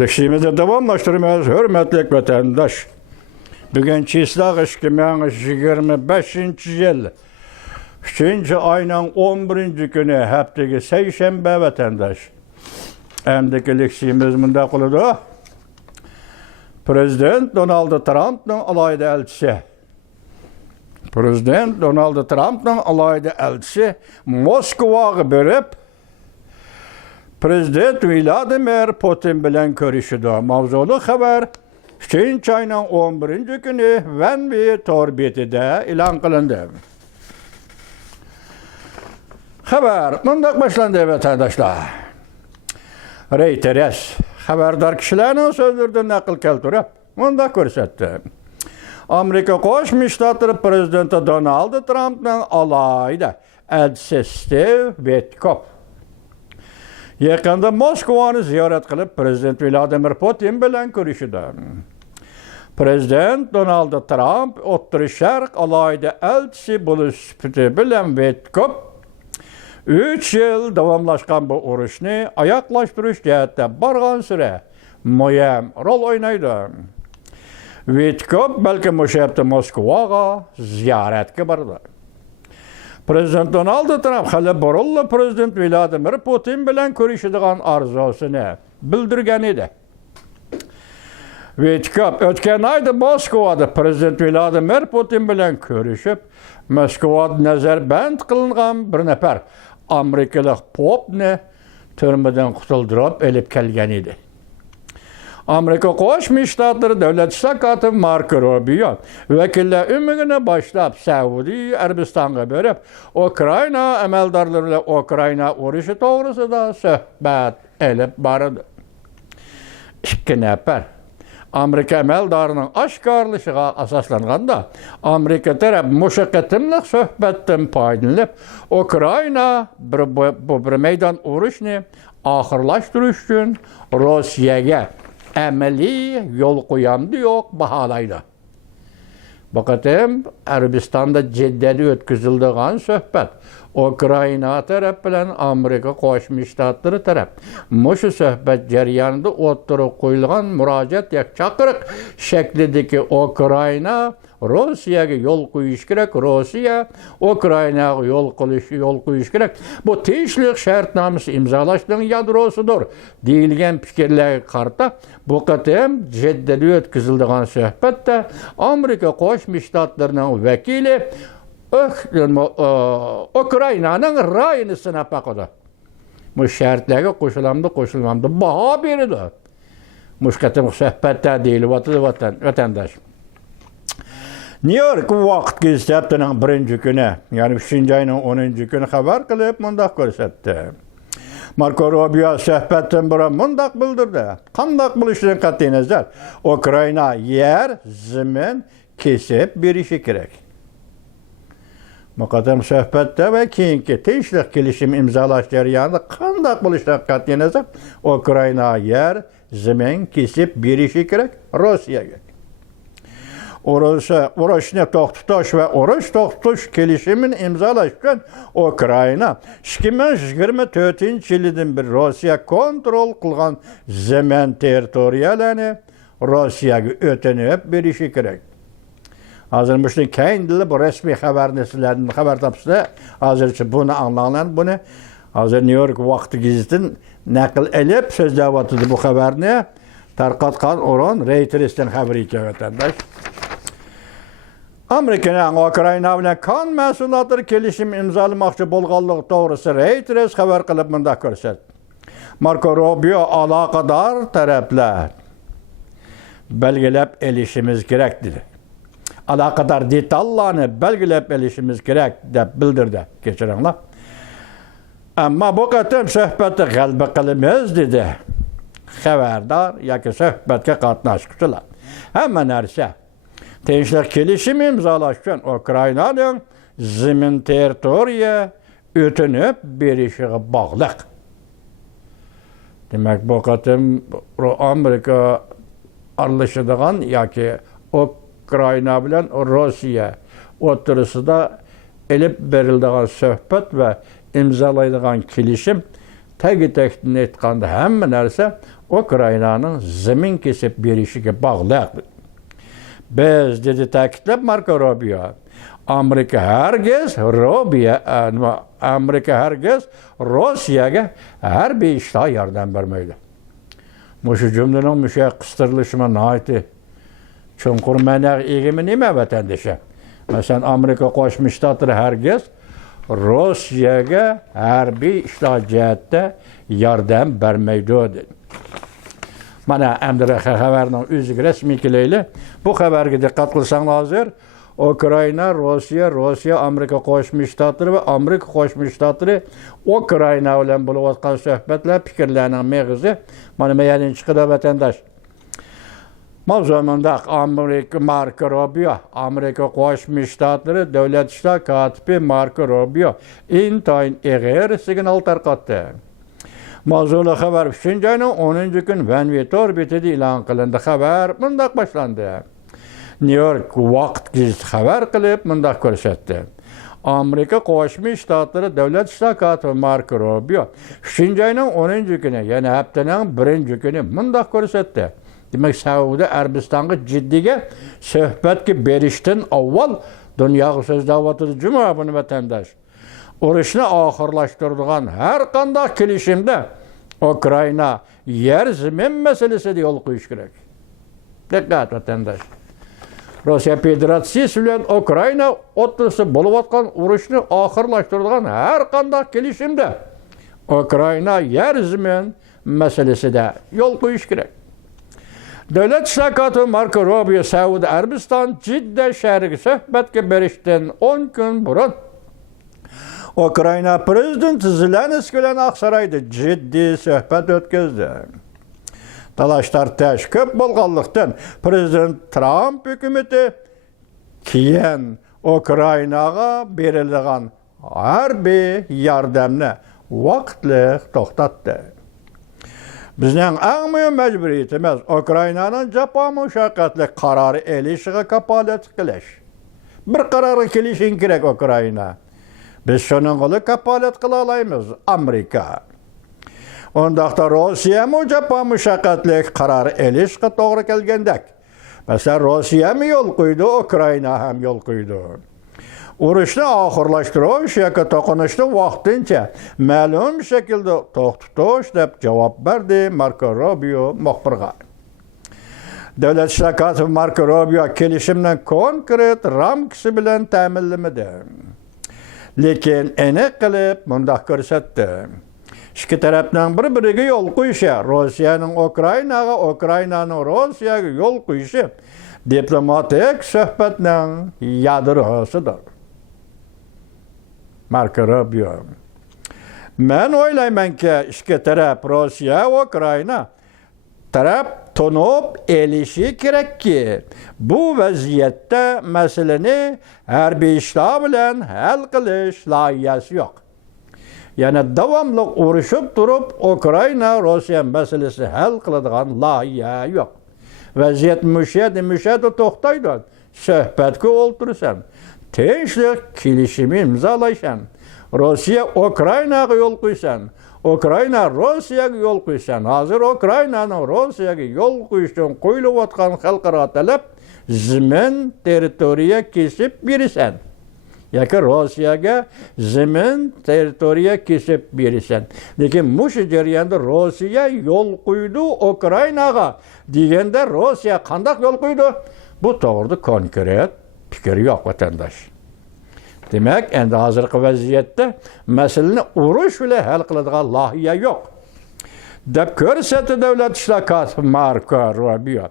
Leşimizi davamlaştırmaz, hürmetlik vatandaş. Bugün çislak 2025 yıl. 3. ayının 11. günü haftaki seyşembe vatandaş. Emdeki leşimiz bunda kılıdı. Prezident Donald Trump'ın alayda elçisi. Prezident Donald Trump'ın alayda elçisi Moskova'ya berip Prezident Vladimir Putin bilen görüşüdü. Mavzulu haber 3. ayının 11. günü Venvi torbetide ilan kılındı. Haber mundak başlandı vatandaşlar. Reuters haberdar kişilerin sözlerden nakil keltirip mundak görsetti. Amerika Qo'shma Shtatlari prezidenti Donald Trump'ın alayda elchisi Steve Witkoff yaqinda Moskovani ziyorat qilib Prezident Vladimir Putin bilan ko'rishdi. Prezident Donald Trump O'rta Sharq alayda elchisi bo'lish bilan Witkoff 3 yil davomlashgan bu urushni oyoqlashtirish jihatda borgan sira muhim rol o'ynaydi. Witkoff balki o'sha yerda Moskvaga ziyoratga bordi. Prezident Donald Trump hali burunli Prezident Vladimir Putin bilan ko'rishadigan orzusini bildirgan edi. Witkoff o'tgan oyda Moskvada Prezident Vladimir Putin bilan ko'rishib, Moskvada nazarband qilingan bir nafar Amerikalik popni turmadan qutuldirib elib kelgan edi. Amerika Qo'shma Shtatlari davlat ishlar kotibi Marco Rubio vakillar umigini boshlab Saudiya Arabistonga berib, Ukraina amaldorlari bilan Ukraina urushi to'g'risida suhbat elib bordi. 2 nafar Amerika amaldorining oshkorlashiga asoslanganda Amerika taraf mushaqqatimliq suhbatdan foydalanib, Ukraina bir maydon urushni oxirlashtirish uchun Rossiyaga amaliy yo'l qo'yamdi yo'q baholaydi. Bu qatim Arabistonda Jiddada o'tkazilgan suhbat Ukraina taraf bilan Amerika Qo'shma Shtatlari taraf mushu suhbat jarayonida o'tirib qo'yilgan murojaat chaqiriq shaklidagi Ukraina Rossiyaga yo'l qo'yish kerak, Rossiya Ukrainaga yo'l qo'yish kerak. Bu tinchlik shartnomasi imzolashning yadrosidir deyilgan fikrlarga qarata bu qatim Jiddada o'tkazilgan suhbatda Amerika Qo'shma Shtatlarining vakili Ukrainaning ra'yini sinab baqadi. Bu shartlarga qo'shilmamdi baho berdi. Mushqatim suhbatda deyilyapti vatandosh. New York vaqt gazetining 1-kuni, ya'ni 3-ayning 10-kuni xabar qilib mundaq ko'rsatdi. Marco Rubio suhbatdan burun mundaq bildirdi. Qanday bo'lishidan qat'iy nazar, Ukraina yer, zamin kesib berishi kerak. Muqaddam suhbatda va keyingi tinchlik kelishim imzolash jarayonida qanday bo'lishidan qat'iy nazar, Ukraina yer, zamin kesib berishi kerak Rossiyaga. Urushni to'xtatish va urush to'xtatish kelishimini imzolash uchun Ukraina 2024-yildan beri Rossiya kontrol qilgan zamin territoriyalarni Rossiyaga o'tinib berishi kerak. Hozir mushuni keyindili bu rasmiy xabarni sizlardan xabar topsa, hozircha buni anlanglar, buni hozir New York vaqti gazetining naql elib so'zlayotdi bu xabarni tarqatgan o'rin Reuters'dan xabar ekan vatandosh. Amerikaning Ukraina bilan kon mahsulotlari kelishim imzolamoqchi bo'lganligi to'g'risida Reuters xabar qilib bunda ko'rsatdi. Marco Rubio aloqador taraflar belgilab elishimiz kerak dedi. Aloqador detallarni belgilab elishimiz kerak deb bildirdi. Kechiringlar. Ammo bu qatim suhbatda g'alaba qilamiz dedi. Xabardor yoki suhbatga qatnashuvchilar. Hamma narsa tinchlik kelishim imzolash uchun Ukrainaning zamin territoriya o'tinib berishiga bog'liq. Demak, bu qatim Amerika aralashadigan yoki Ukraina bilan Rossiya o'rtasida elib beriladigan suhbat va imzolaydigan kelishim tegi-tekten aytganda hamma narsa Ukrainaning zamin kesib berishiga bog'liq. Biz dedi ta'kidlab Marko Rubio, Amerika hargiz Rossiyaga harbiy ishlar yordam bermaydi. Mushu jumlaning musha qistirilishi nihoyatda chunqur ma'noga egami nima vatandoshlar? Masalan, Amerika Qo'shma Shtatlari hargiz Rossiyaga harbiy ishlar jihatda yordam bermaydi dedi. Mana Amdira xabarning o'ziga rasmiy kelayli. Bu xabarga diqqat qilsangiz hozir Ukraina, Rossiya, Amerika Qo'shma Shtatlari va Amerika Qo'shma Shtatlari Ukraina bilan bo'layotgan suhbatlar, fikrlarning meg'izi mana mayalin chiqadi vatandosh. Mavzumunda Marko Rubio, Amerika Qo'shma Shtatlari davlat ishlar kotibi Marko Rubio intayin eg'ir signal tarqatdi. Mavzuli xabar 3-oyning 10-kun Vanvitor betida e'lon qilindi. Xabar bundoq boshlandi. New York vaqt gazeti xabar qilib bundoq ko'rsatdi. Amerika Qo'shma Shtatlari davlat ishlar kotibi Marko Rubio 3-oyning 10-kuni, ya'ni haftaning 1-kuni bundoq ko'rsatdi. Demak, Saudiya Arabistonga jiddiga suhbatga berishdan avval dunyoga so'zlayotdi juma buni vatandosh. Urushni oxirlashtiradigan har qanday kelishimda Ukraina yer zamin masalasida yo'l qo'yish kerak. Diqqat vatandosh. Rossiya Federatsiyasi bilan Ukraina o'rtasida bo'layotgan urushni oxirlashtiradigan har qanday kelishimda Ukraina yer zamin masalasida yo'l qo'yish kerak. Davlat ishlar kotibi Marko Rubio Saudiya Arabiston Jidda shahriga suhbatga berishdan 10 kun burun Ukraina prezidenti Zelenskiy bilan Oqsaroyda jiddiy suhbat o'tkazdi. Talashlar ko'p bo'lganlikdan prezident Trump hukumati keyin Ukrainaga berilgan harbiy yordamni vaqtli to'xtatdi. Bizning eng muhim majburiyatimiz Ukrainaning jafo mushaqqatli qarori elishiga kafolat qilish. Bir qarorga kelishing kerak Ukraina. Biz shuning bilan kafolat qila olamiz Amerika. Ondaqda Rossiya jafo mushaqqatli qarori elishga to'g'ri kelgandek. Masalan, Rossiya yo'l qo'ydi, Ukraina ham yo'l qo'ydi. Urushni oxirlashtirish yoki to'qinishni vaqtincha ma'lum shaklda to'xtatish deb javob berdi Marko Rubio muxbirga. Davlat ishlar kotibi Marko Rubio kelishimning konkret ramkasi bilan ta'minlamadi. Lekin aniq qilib bundoq ko'rsatdi. Ikki tarafning bir-biriga yo'l qo'yishi, Rossiyaning Ukrainaga, Ukrainaning Rossiyaga yo'l qo'yishi diplomatik suhbatning yadrosidir. Marko Rubio. Men o'ylaymanki, ikki taraf Rossiya va Ukraina taraf to'nib elishi kerakki, bu vaziyatda masalani harbiy ishlar bilan hal qilish loyihasi yo'q. Yana davomli urushib turib, Ukraina Rossiya masalasi hal qiladigan loyiha yo'q. Vaziyat mushada to'xtaydi. Suhbatga o'tirsan. Tinchlik kelishimi imzolaysan. Rossiya Ukrainaga yo'l qo'ysan. Ukraina Rossiyaga yo'l qo'ysan. Hozir Ukrainaning Rossiyaga yo'l qo'yishdan qo'yilayotgan xalqaro talab zamin territoriya kesib berisan. Yoki Rossiyaga zamin territoriya kesib berisan. Lekin mush jarayonda Rossiya yo'l qo'ydi Ukrainaga deganda Rossiya qanday yo'l qo'ydi? Bu to'g'rida konkret fikr yo'q vatandosh. Demak, endi hozirgi vaziyatda masalani urush bilan hal qiladigan loyiha yo'q. Deb ko'rsatdi davlat ishlar kotibi Marko Rubio.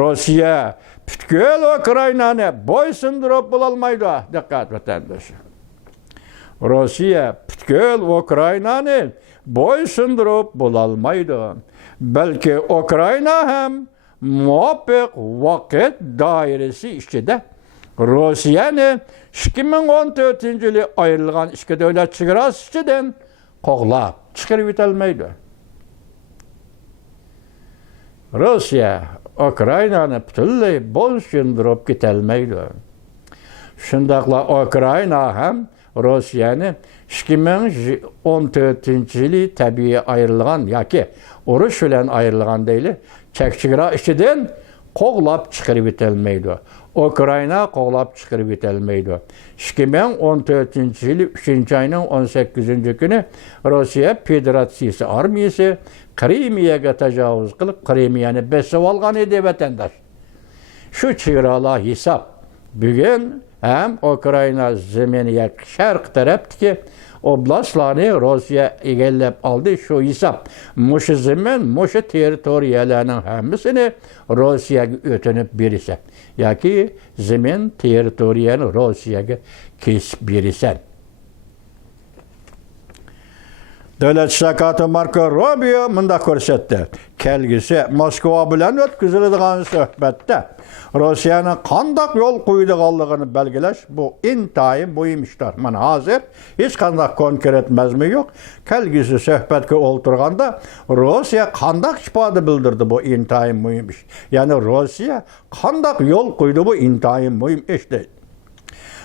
Rossiya butkul Ukrainani bo'ysundirib bo'lolmaydi. Diqqat vatandosh. Rossiya butkul Ukrainani bo'ysundirib bo'lolmaydi. Balki Ukraina ham muvofiq vaqt doirasi ichida Rossiyani 2014-yili ayrilgan ikki davlat chegarasi ichidan qo'g'lab chiqarib o'tolmaydi. Rossiya Ukrainani butunlay bo'ysundirib ketolmaydi. Shundaqla Ukraina ham Rossiyani 2014-yili tabiiy ayrilgan yoki urush bilan ayrilgan deyli, chekchigara ichidan qo'g'lab chiqarib etilmaydi. Ukraina qo'g'lab chiqarib etilmaydi. 2014-yili 3-oyning 18-kuni Rossiya Federatsiyasi armiyasi Krimiyaga tajovuz qilib, Krimiyani besib olgan edi vatandosh. Shu chegaralar hisob bugun ham Ukraina zeminiga sharq tarafdagi oblastlarni Rossiya egallab oldi. Shu hisob mushu zemin, mushu territoriyalarning hammasini Rossiyaga o'tinib berishadi yoki zemin territoriyani Rossiyaga kesib berishadi. Davlat ishlar Marko Rubio munda ko'rsatdi. Kelgusi Moskva bilan o'tkaziladigan suhbatda Rossiyaning qanday yo'l qo'yadiganligini belgilash bu intayin muhim ishdir. Mana hozir hech qanday konkret mazmun yo'q. Kelgusi suhbatga o'tirganda Rossiya qanday ifoda bildirdi, bu intayin muhim ish. Ya'ni Rossiya qanday yo'l qo'ydi, bu intayin muhim ishdir.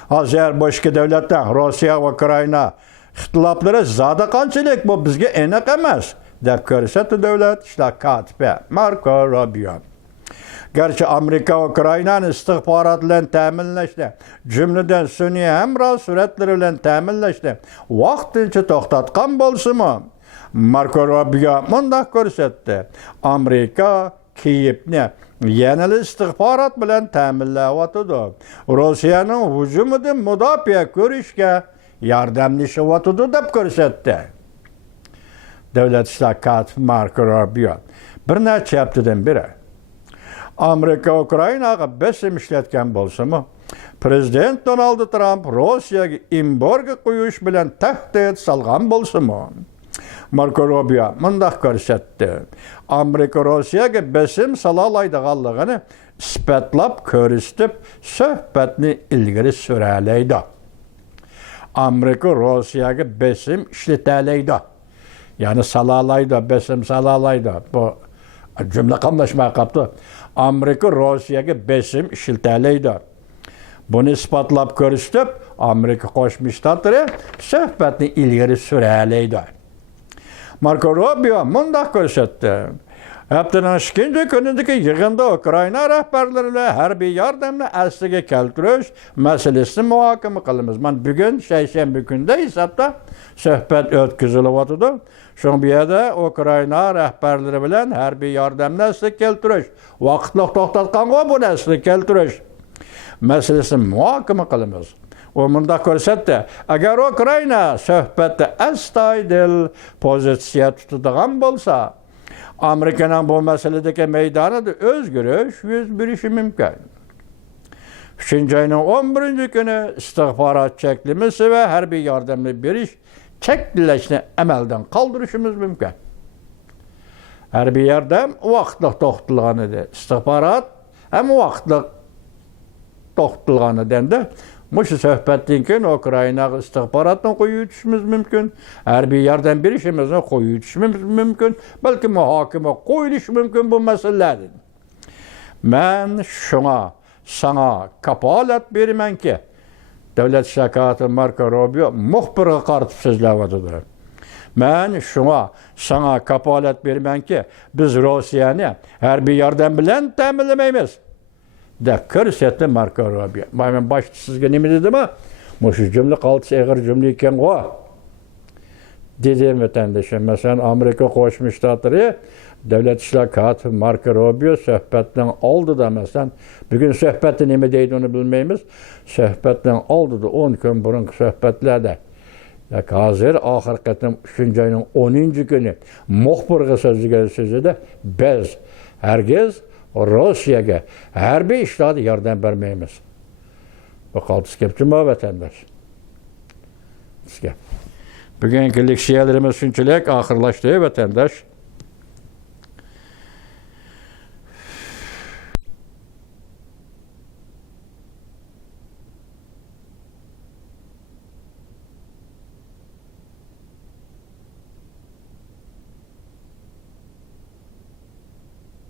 Hozir boshqa davlatlar Rossiya va Ukraina ixtiloflari zada qanchalik bu bizga aniq emas deb ko'rsatdi davlat ishlar kotibi Marko Rubio. Garchi Amerika va Ukrainani istixborot bilan ta'minlashda, jumladan sun'iy hamroh suratlari bilan ta'minlashda vaqtincha to'xtatgan bo'lsa-mu, Marko Rubio bunday ko'rsatdi. Amerika Kiyevni yana istixborot bilan ta'minlayotdi. Rossiyaning hujumidan mudofaa ko'rishga yordamlashyapti deb ko'rsatdi. Davlat ishlar kotibi Marko Rubio bir necha haftadan beri Amerika Ukrainaga bosim ishlatgan bo'lsa-mu, Prezident Donald Trump Rossiyaga embargo qo'yish bilan tahdid solgan bo'lsa-mu, Marko Rubio bunday ko'rsatdi. Amerika Rossiyaga bosim sola oladiganligini isbotlab ko'rsatib, suhbatni ilgari suralaydi. Amerika Rossiyaga bosim ishlatalaydi. Ya'ni salalaydi, bosim salalaydi. Bu jumla qamlashmay qolibdi. Amerika Rossiyaga bosim ishlatalaydi. Buni isbotlab ko'rsatib, Amerika Qo'shma Shtatlari suhbatni ilgari suralaydi. Marko Rubio bunday ko'rsatdi. Haftaning 2-kunidagi yig'inda Ukraina rahbarlari bilan harbiy yordamni asliga keltirish masalasini muhokama qilamiz. Men bugun shayshanba kunida hisobda suhbat o'tkazilyapti. Shu yerda Ukraina rahbarlari bilan harbiy yordamni asliga keltirish, vaqtni to'xtatganga buni asliga keltirish masalasini muhokama qilamiz. O bunda ko'rsatdi, agar Ukraina suhbatda astoydil pozitsiya tutadigan bo'lsa, Amerikaning bu masaladagi maydonida o'zgarish yuz berishi mumkin. 3-oyning 11-kuni istixborot cheklamasi va harbiy yordamni berish cheklashni amaldan qoldirishimiz mumkin. Harbiy yordam vaqtliq to'xtatilgan edi. Istixborot ham vaqtliq to'xtatilgan edi. Mushu suhbatdan keyin Ukrainaga istixborotni qo'yib o'tishimiz mumkin, harbiy yordam berishimizni qo'yib o'tishimiz mumkin, balki muhokama qo'yilishi mumkin bu masalalar. Men shunga sana kapolat beramanki, davlat ishlar kotibi Marko Rubio muxbirga qarshi so'zlayotdi. Men shunga sana kapolat beramanki, biz Rossiyani harbiy yordam bilan ta'minlamaymiz. deb ko'rsatdi Marko Rubio. Men boshda sizga nima dedim? Mushu jumla qaltis eg'ir jumla ekan-ku. Dedim vatandoshim. Masalan, Amerika Qo'shma Shtatlari davlat ishlar kotibi Marko Rubio suhbatdan oldida, masalan, bugun suhbatda nima deydi uni bilmaymiz. Suhbatdan oldida 10 kun burungi suhbatlarda hozir oxirgi qatam 3-oyning 10-kuni muxbirga so'zlagan so'zida biz hargiz Rossiyaga harbiy ishlarga yordam bermaymiz. Bu qaltis gapmi vatandosh? Bugungi leksiyalarimiz shunchalik oxirlashdi vatandosh.